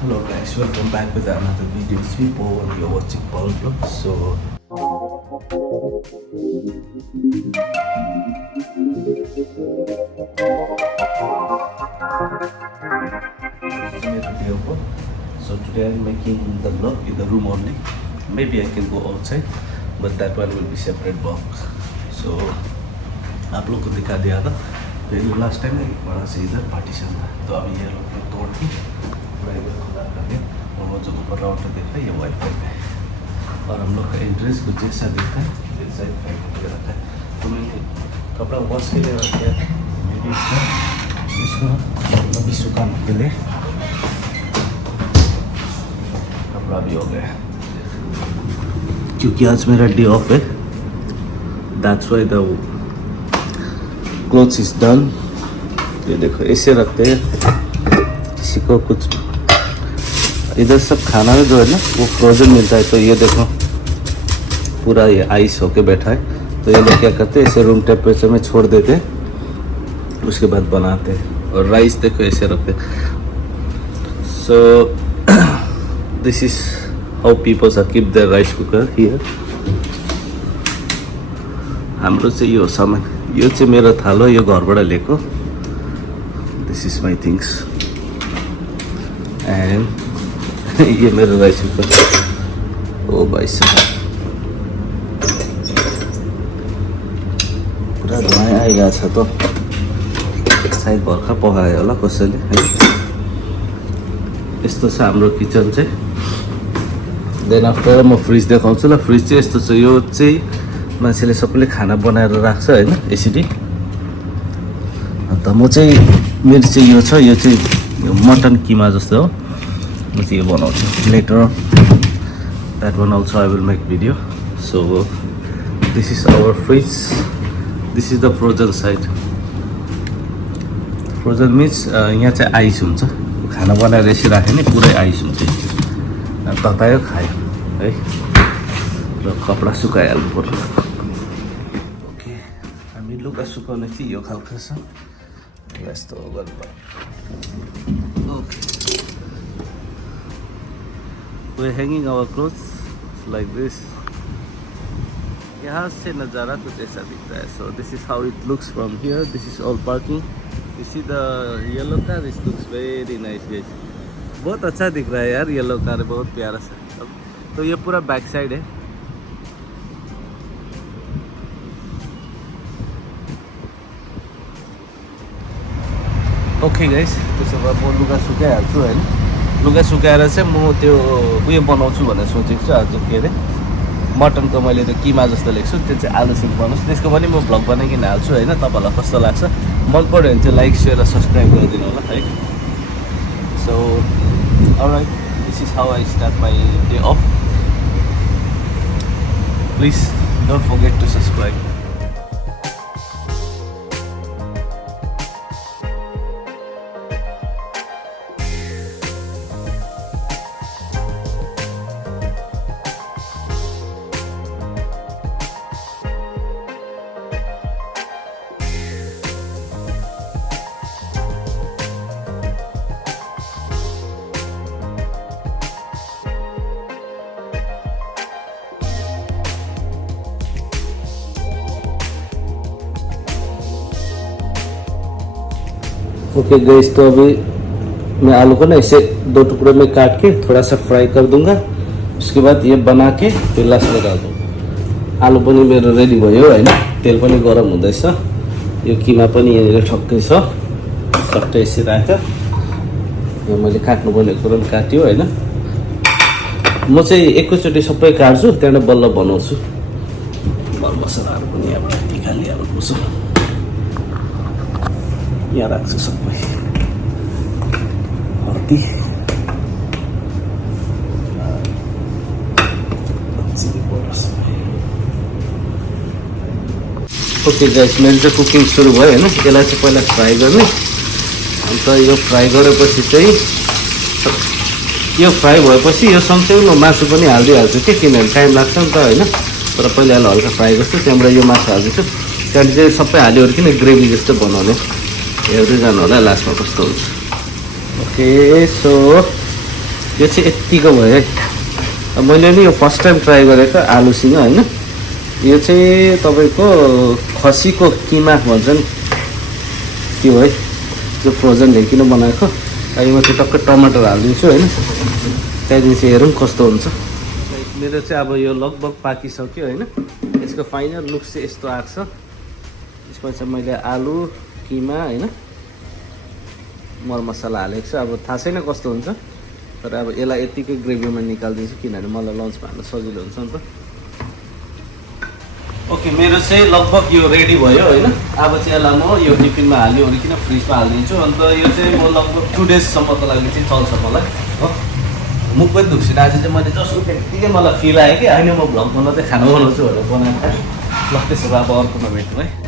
Hello guys, welcome back with another video. It's me Paul and you're watching Paul Vlog. So this is my day of work. So today I'm making the vlog in the room only. Maybe I can go outside, but that one will be separate box. So आप लोग को दिखा दिया था तो last time एक बड़ा से इधर partition था, तो अभी ये लोग ने तोड़ के पूरा इधर खुला कर दिया और वो जो ऊपर राउटर दिख रहा है ये वाईफाई पे है और हम लोग का एंट्रेंस कुछ जैसा दिखता है जैसा फैन करके रखा है। तो मैंने कपड़ा वॉश के लिए रख दिया था, मेरी इसको अभी सुखाने के लिए कपड़ा भी हो गया क्योंकि आज मेरा डे ऑफ है। That's why the clothes is done. ये देखो ऐसे रखते हैं, किसी को कुछ इधर सब खाना में जो है ना वो फ्रोजन मिलता है, तो ये देखो पूरा ये आइस होके बैठा है। तो ये लोग क्या करते हैं ऐसे रूम टेम्परेचर में छोड़ देते हैं, उसके बाद बनाते हैं। और राइस देखो ऐसे रखते हैं। So this is how peoples are keep their rice cooker here. हाम्रो चाहिँ यो सामान, यो चाहिँ मेरो थालो, यो घरबाट ल्याएको। This is my things and ये मेरो राइस कुकर। ओ भाइ साहब पुरा धुवा आइरहेछ त, सायद भर्खर पकायो होला कसैले है। यस्तो छ हाम्रो किचन चाहिँ। देन आफ्टर म फ्रिज देखाउँछु ल। फ्रिज चाहिँ यस्तो छ, यो चाहिँ मान्छेले सबैले खाना बनाएर राख्छ होइन यसरी। अन्त म चाहिँ मेरो चाहिँ यो छ, यो चाहिँ मटन किमा जस्तो हो। म चाहिँ यो बनाउँछु later that one also I will make video. So this is our fridge, this is the frozen side. Frozen means यहाँ चाहिँ आइस हुन्छ, खाना बनाएर यसरी राख्यो नि पुरै आइस हुन्छ। ततायो खायो है, र कपडा सुकाइहाल्नु पर्यो। ओके, हामी लुगा सुकाउने चाहिँ यो खालको छ, यस्तो गर्नु। Okay, we're hanging our clothes like this. यहाँ से नज़ारा कुछ ऐसा दिखता है। So this is how it looks from here. This is all parking. You see the yellow car? This looks very nice guys. बहुत अच्छा दिख रहा है यार, येलो कार बहुत प्यारा सा। तो ये पूरा बैक साइड है। ओके गाइस, त्यसो भए म लुगा सुकाइहाल्छु होइन। लुगा सुकाएर चाहिँ म त्यो उयो बनाउँछु भनेर सोचेको छु आज। के अरे मटनको मैले त्यो किमा जस्तो लेख्छु, त्यो चाहिँ आलुसित बनाउँछु। त्यसको पनि म भ्लग बनाइकन हाल्छु होइन। तपाईँलाई कस्तो लाग्छ, मन पऱ्यो भने चाहिँ लाइक सेयर र सब्सक्राइब गरिदिनु होला है। So alright, this is how I start my day off. Please don't forget to subscribe. Okay guys, तो अभी मैं आलू को ना ऐसे 2 टुकड़ों में काट के थोड़ा सा फ्राई कर दूंगा। उसके बाद ये बना के फिर लास्ट में डाल दूँगा। आलू पनि मेरो रेडी भयो होइन, तेल पनि गरम हुँदैछ। यो किमा पनि यहाँनिर ठक्कै छ, सट्टै यसरी राखेर यो मैले काट्नुपर्ने कुरो पनि काट्यो होइन। म चाहिँ एकैचोटि सबै काट्छु, त्यहाँबाट बल्ल बनाउँछु। मसलाहरू पनि यहाँबाट निकालिहाल्नुपर्छ, यहाँ राख्छु सबै। हर्दी, ओके गाइस, मेरो चाहिँ कुकिङ सुरु भयो होइन। यसलाई चाहिँ पहिला फ्राई गर्ने, अन्त यो फ्राई गरेपछि चाहिँ यो फ्राई भएपछि यो सँगसँगै म मासु पनि हालिदिइहाल्छु कि, किनभने टाइम लाग्छ नि त होइन। तर पहिला यसलाई हल्का फ्राई गर्छु, त्यहाँबाट यो मासु हालिदिन्छु। त्यहाँदेखि चाहिँ सबै हाल्यो किन ग्रेभी जस्तो बनाउने। हेर्दै जानु होला लास्टमा कस्तो हुन्छ। ओके, सो यो चाहिँ यत्तिको भयो है। मैले नि यो फर्स्ट टाइम ट्राई गरेको आलुसँग होइन। यो चाहिँ तपाईँको खसीको किमा भन्छ नि त्यो है, त्यो फ्रोजन ल्याइकन बनाएको। यो म चाहिँ टक्क टमाटर हालिदिन्छु होइन, त्यहाँदेखि चाहिँ हेरौँ कस्तो हुन्छ। मेरो चाहिँ अब यो लगभग पाकिसक्यो होइन। यसको फाइनल लुक चाहिँ यस्तो आएको छ। यसमा चाहिँ मैले आलु किमा होइन मरमसला हालेको छु। अब थाहा छैन कस्तो हुन्छ, तर अब यसलाई यत्तिकै ग्रेभीमा निकालिदिन्छु किनभने मलाई लन्चमा हाल्नु सजिलो हुन्छ नि त। ओके, मेरो चाहिँ लगभग यो रेडी भयो होइन। अब चाहिँ यसलाई म यो टिफिनमा हालिओरिकन फ्रिजमा हालिदिन्छु। अन्त यो चाहिँ म लगभग 2 डेजसम्मको लागि चाहिँ चल्छ मलाई हो। मुख पनि दुख्छिनँ आज चाहिँ। मैले जस्तो त्यत्तिकै मलाई फिल आयो कि होइन म भ्लग बनाउँदै खाना बनाउँछु भनेर बनाएको। ल त्यसो भए अब अर्कोमा भेटौँ है।